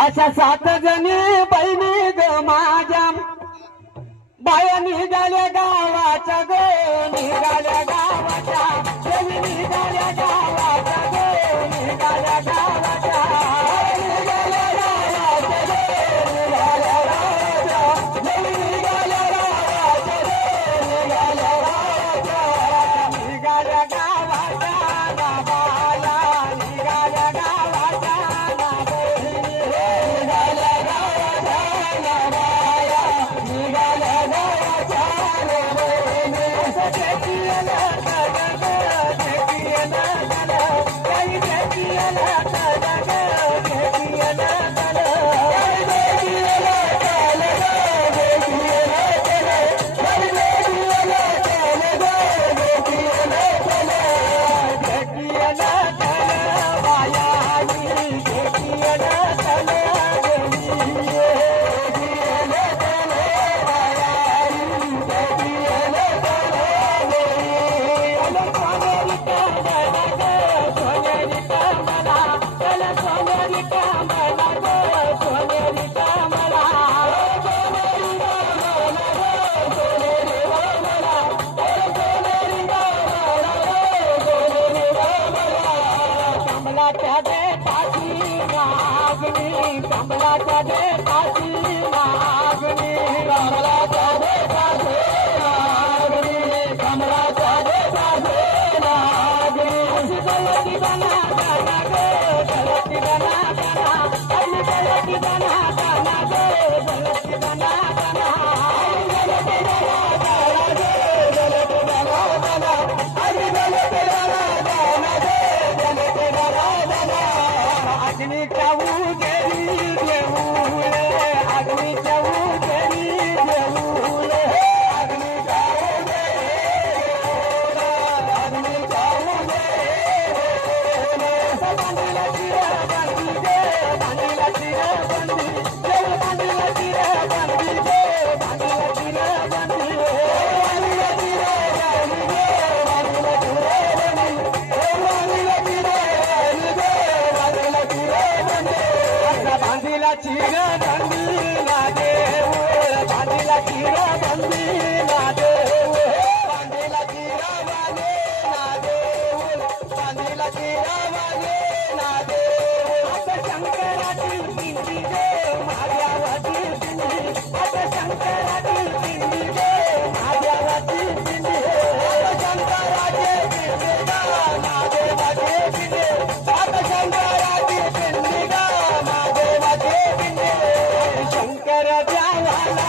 अशा 7 जणी बहिणी ग माझ्या बाया निघाल्या गावाच्या गो निघाल्या गावाच्या देवी निघाल्या गावाच्या गो निघाल्या गावाच्या निघाल्या गावाच्या गो निघाल्या गावाच्या देवी निघाल्या गावाच्या गो निघाल्या गावाच्या निघाल्या गावाच्या बाबाला निघाल्या गावाच्या कमलाच्या देताची नागणी कमलाच्या देताची नागणी कमलाच्या देताची नागणी अशी गलती बना गाना गे गलती बना गाना अशी गलती बना गाना गे गलती बना गाना गलती बना गाना गे गलती बना गाना अशी गलती बना गाना गे गलती बना गाना अग्नीच्या उजेरी देऊळे अग्नीच्या उजेरी देऊळे अग्नीच्या उजेरी अग्नीच्या उजेरी बांधीला चिरा बांधी गे बांधीला चिरा बांधी देव बांधीला चिरा बांधी गे बांधीला चिरा बांधी बांधीला चिरा बांधी गे बांधीला चिरा बांधी बांधीला चिरा बांधी गे बांधीला चिरा बांधी बांधीला चिरा बांधी ना देव बांधीला चिरा बांधी ना देव बांधीला चिरा बांधी ना देव बांधीला चिरा बांधी ना देव आता शंकराची पिंडी गे महादेवाची पिंडी आता शंकराची पिंडी गे महादेवाची पिंडी आता शंकराची पिंडी गा महादेवाची पिंडी आता शंकराची पिंडी गा महादेवाची पिंडी शंकर देवाला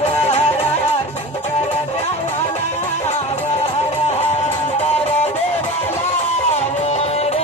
वरा शंकर देवाला वरा शंकर देवाला वरा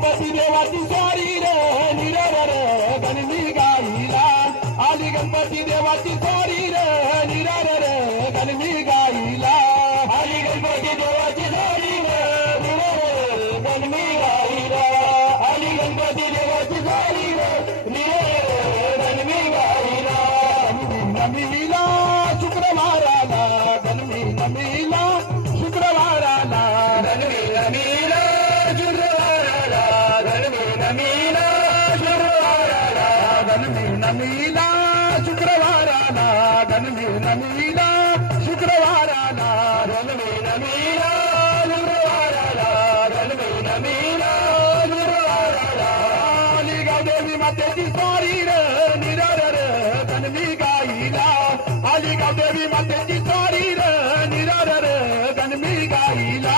गणपती देवाची स्वारी रे निरार रे गणमी गाईला आली गणपती देवाची स्वारी रे निरार रे गणमी गाईला आली गणपती देवाची स्वारी रे निरार रे गणमी गाईला आली गणपती देवाची स्वारी रे निरार रे गणमी गाईला नमीला शुक्रवाराला गणमी नमीला शुक्रवाराला गणमी नमीला शुक्रवाराला गणमी नमीला शुक्रवाराला गणमी नमीला शुक्रवाराला गणमी नमीला शुक्रवाराला गणमी नमीला शुक्रवाराला गणमी नमीला शुक्रवाराला आली गावदेवी मातेची स्वारी रे निरार रे गणमी गाईला आली गावदेवी मातेची स्वारी रे निरार रे गणमी गाईला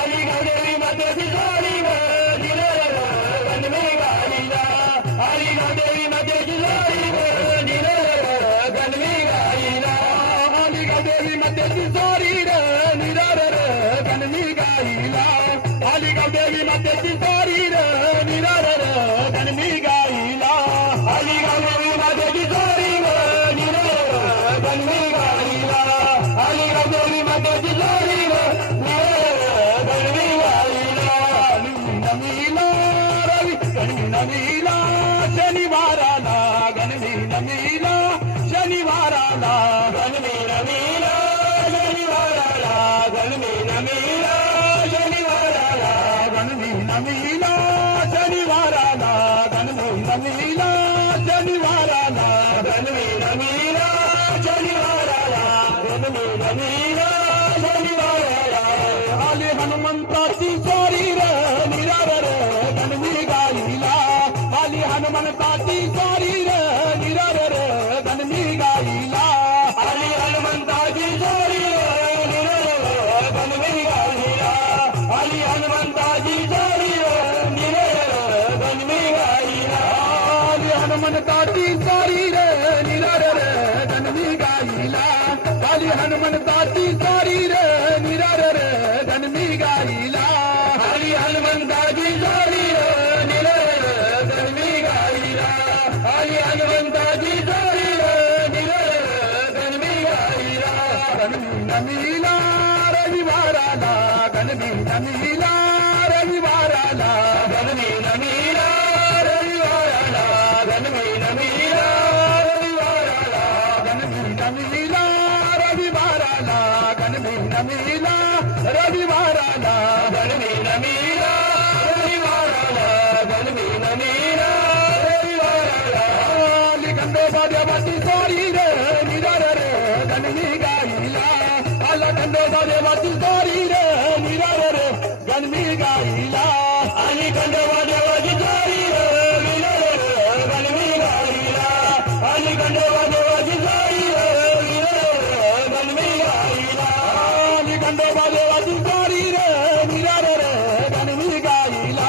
आली गावदेवी मातेची स्वारी रे निरार रे गणमी गाईला आली गावदेवी मातेची स्वारी रे निरार रे गणमी गाईला आली गावदेवी मातेची स्वारी रे निरार रे गणमी गाईला आली गावदेवी मातेची स्वारी रे निरार रे गणमी गाईला आली गावदेवी मातेची स्वारी रे निरार रे गणमी गाईला आली गावदेवी मातेची स्वारी रे निरार रे गणमी गाईला नमीला रवी गणमी नमीला शनिवाराला गणमी नमीला शनिवाराला गणमी नमीला शनिवाराला गणमी नमीला शनिवाराला गणमी नमीला शनिवाराला गणमी नमीला शनिवाराला गणमी नमीला शनिवाराला गणमी नमीला शनिवाराला आले हनुमंताची स्वारी रे निरार रे गणमी गाईला आली हनुमंताची स्वारी रे निरार रे गणमी गाईला आली हनुमंताची स्वारी रे निरार रे गणमी गाईला आली हनुमंताची स्वारी रे निरार रे गणमी गाईला आली हनुमंताची स्वारी रे निरार रे गणमी गाईला आली हनुमंताची स्वारी रे निरार रे गणमी गाईला आली हनुमंताची स्वारी रे निरार रे गणमी गाईला आली हनुमंताची स्वारी रे निरार रे गणमी गाईला गणमी नमीला रविवाराला गणमी नमीला रविवाराला गणमी नमीला रविवाराला गणमी नमीला रविवाराला गणमी नमीला रविवाराला गणमी नमीला रविवाराला गणमी नमीला रविवाराला गणमी नमीला रविवाराला आली खंडोबा देवाची स्वारी रे निरार रे गणमी गाईला आला खंडोबा देवाची स्वारी रे निरार रे गणमी गाईला आली खंडोबा देवाची स्वारी रे निरार रे गणमी गाईला आली खंडोबा देवाची स्वारी रे निरार रे गणमी गाईला आली खंडोबा देवाची स्वारी रे निरार रे गणमी गाईला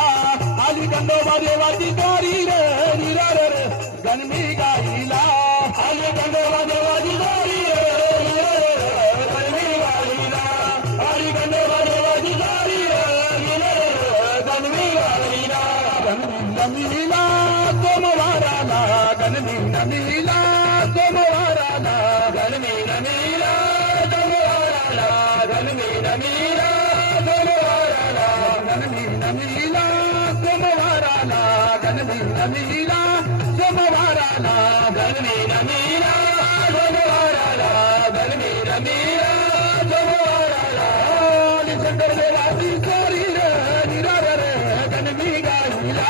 आली खंडोबा देवाची स्वारी रे निरार रे गणमी गाईला आली खंडोबा देवाची स्वारी रे निरार रे गणमी गाईला आली खंडोबा देवाची स्वारी रे निरार रे गणमी गाईला गणमी नमीला सोमवाराला गणमी नमीला सोमवाराला गणमी नमीला सोमवाराला गणमी नमीला सोमवाराला गणमी नमीला सोमवाराला गणमी नमीला सोमवाराला गणमी नमीला सोमवाराला गणमी नमीला सोमवाराला आली शंकर देवाची स्वारी रे निरार रे गणमी गाईला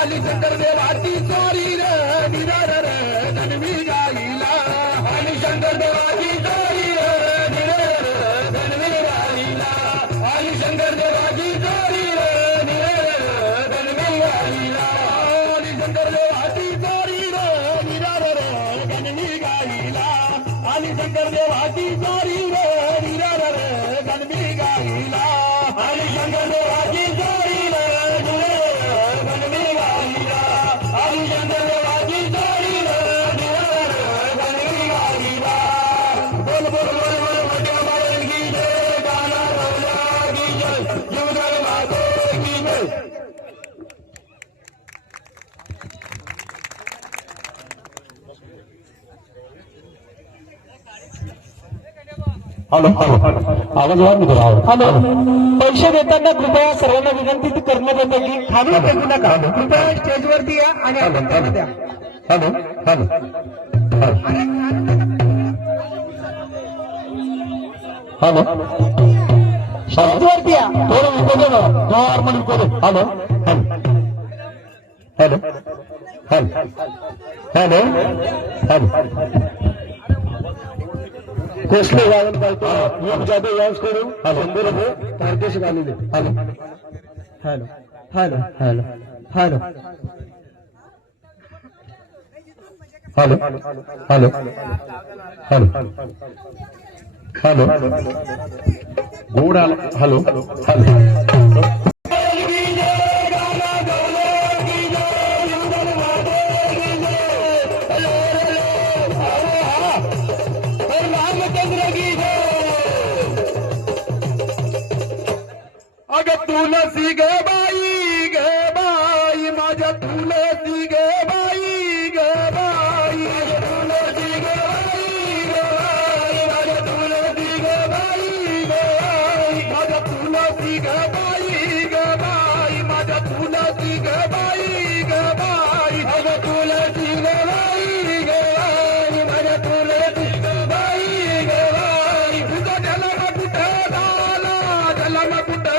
आली शंकर देवाची स्वारी रे निरार रे गणमी गाईला आली शंकर देवाची स्वारी रे निरार रे गणमी गाईला आली शंकर देवाची स्वारी रे निरार रे गणमी गाईला आली शंकर देवाची स्वारी रे निरार रे गणमी गाईला आली शंकर देवाची स्वारी रे निरार रे गणमी गाईला आली शंकर देवाची स्वारी रे निरार रे गणमी गाईला आली शंकर हॅलो आवाज वाढ करा हॅलो पैसे देताना कृपया सर्वांना विनंती करण्यात येते की खाली टेकू नका कृपया स्टेजवरती या आणि आपण त्यांना द्या हॅलो हॅलो हॅलो स्टेजवरती या थोडं विकतो ना नॉर्मल विकतो हॅलो हॅलो हॅलो हॅलो कसले गायन पाहिजे योग जादू डान्स करून 100 रुपये पारितोषिक आलेले hello hello hello hello hello hello hello hello hello गोड हॅलो हॅलो अगं तुलसी ग बाई माझ्या तुलसी ग बाई तुलसी ग बाई माझ्या तुलसी ग बाई माझ्या तुलसी ग बाई माझ्या तुलसी ग बाई अगं तुलसी ग बाई माझ्या तुलसी ग बाई तुझा जन्म कुठे झाला जन्म कुठे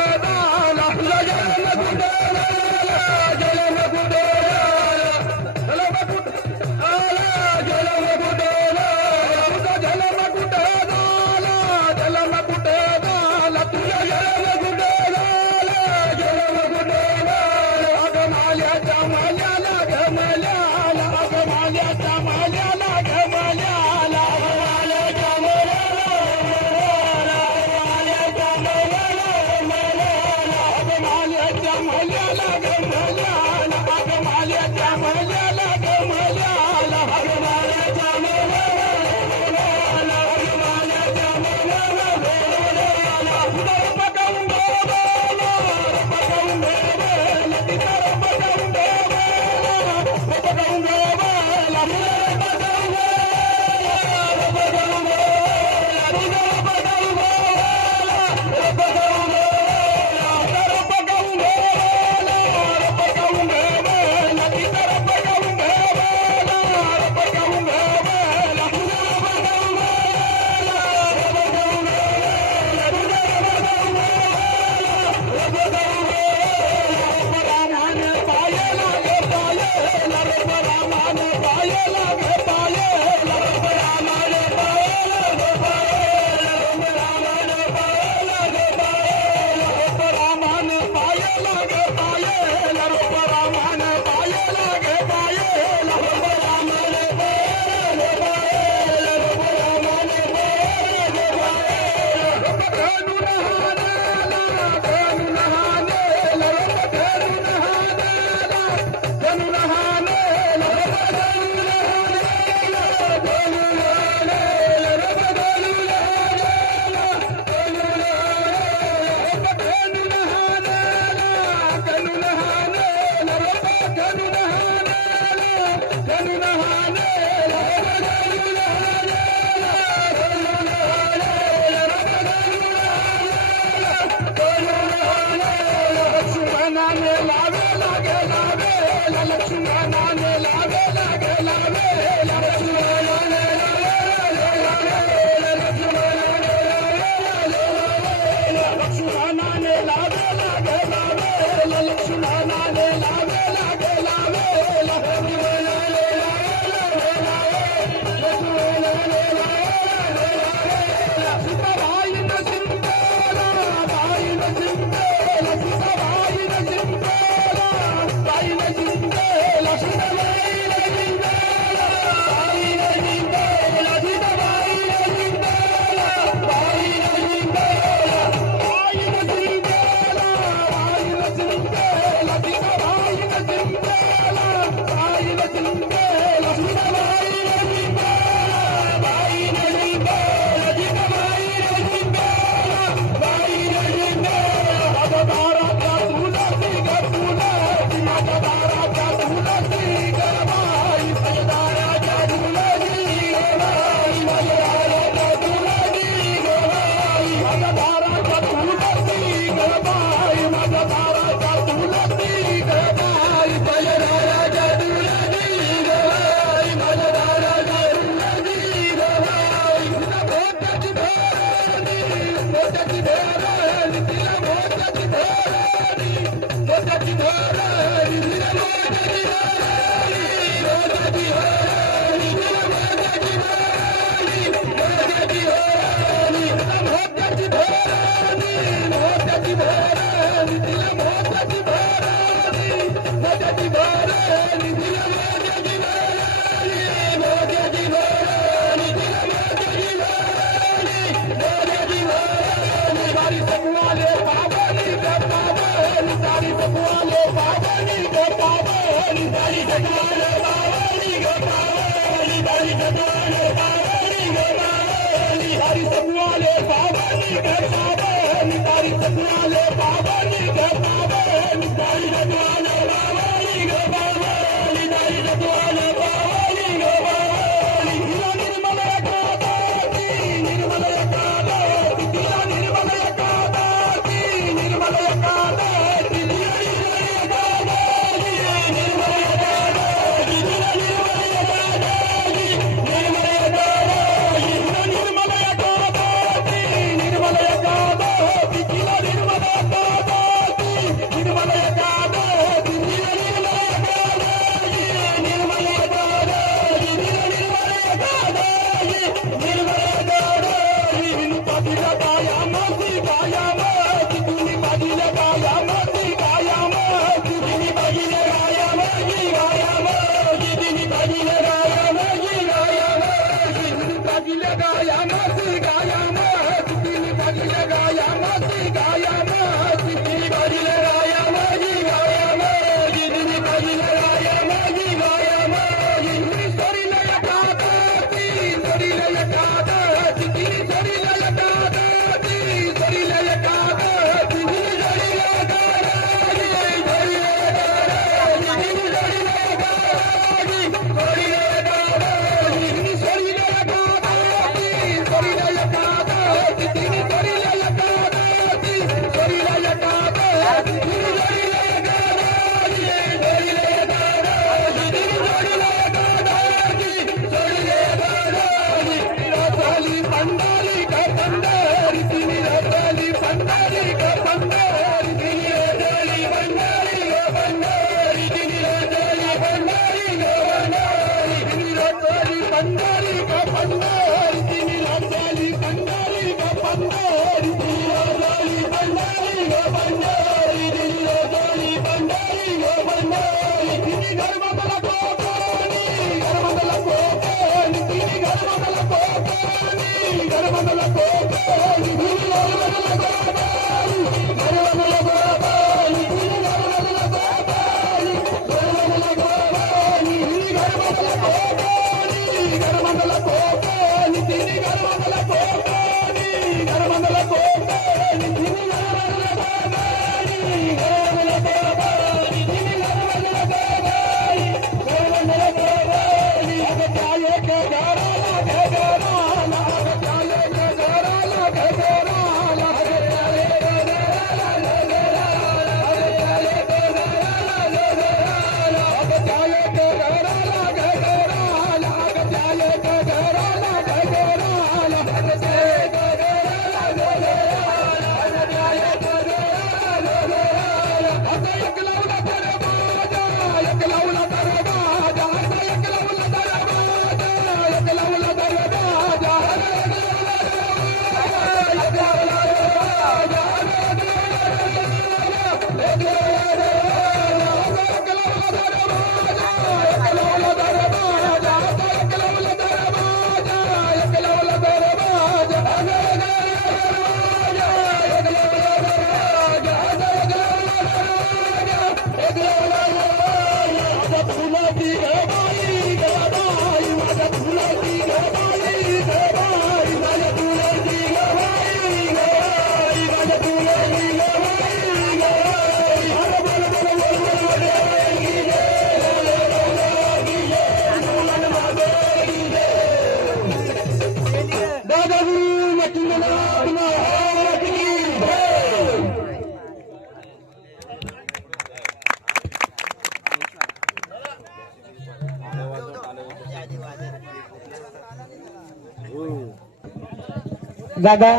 दादा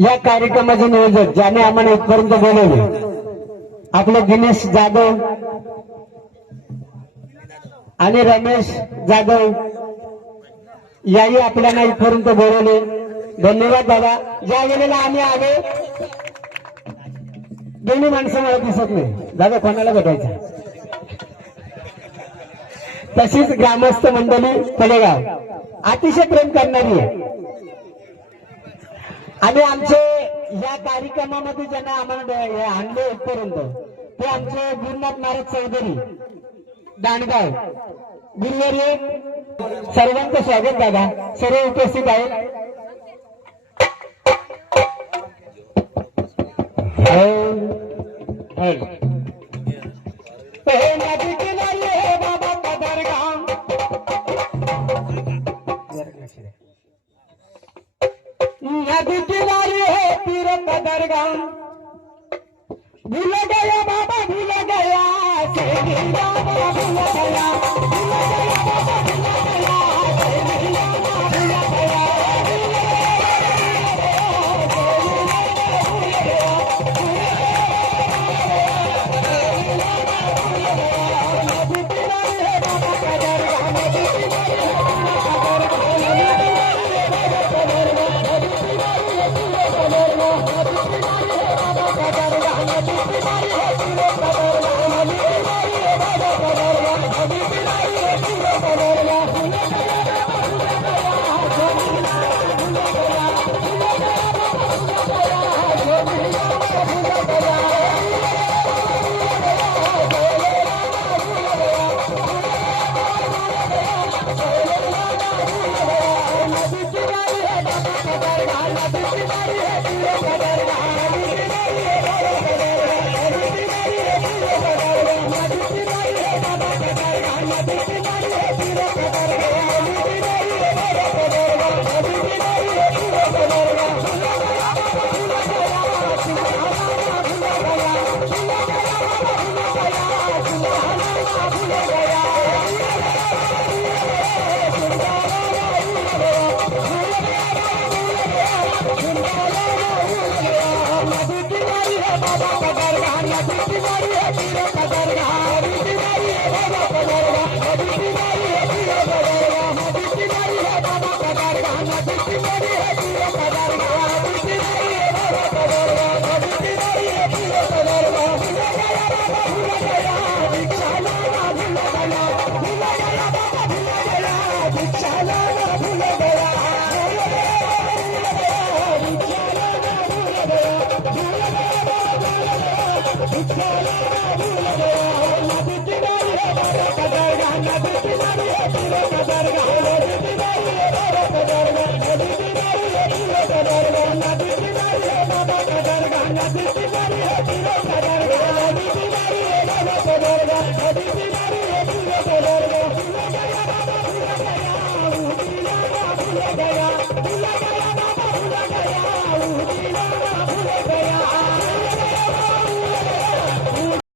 या कार्यक्रमाचे नियोजक ज्याने आम्हाला इथपर्यंत बोलवले आपले दिनेश जाधव आणि रमेश जाधव याही आपल्याला इथपर्यंत बोलवले. धन्यवाद दादा. ज्या वेळेला आम्ही आलो दोन्ही माणसं मला दिसत नाही, दादा कोणाला भेटायचं. तशीच ग्रामस्थ मंडळी तळेगाव अतिशय प्रेम करणारी आहे. आणि आमचे या कार्यक्रमामध्ये ज्यांना आम्हाला आणले इथपर्यंत ते आमचे गुरुनाथ महाराज चौधरी दांडगाव गुरुवारी. सर्वांचं स्वागत दादा, सर्व उपस्थित आहेत. नदी किनारी है बाबा का दरगाह, नदी किनारी है पीर का दरगाह, भूल गया बाबा भूल गया, बाबा भूल गया, भूल गया बाबा भूल गया.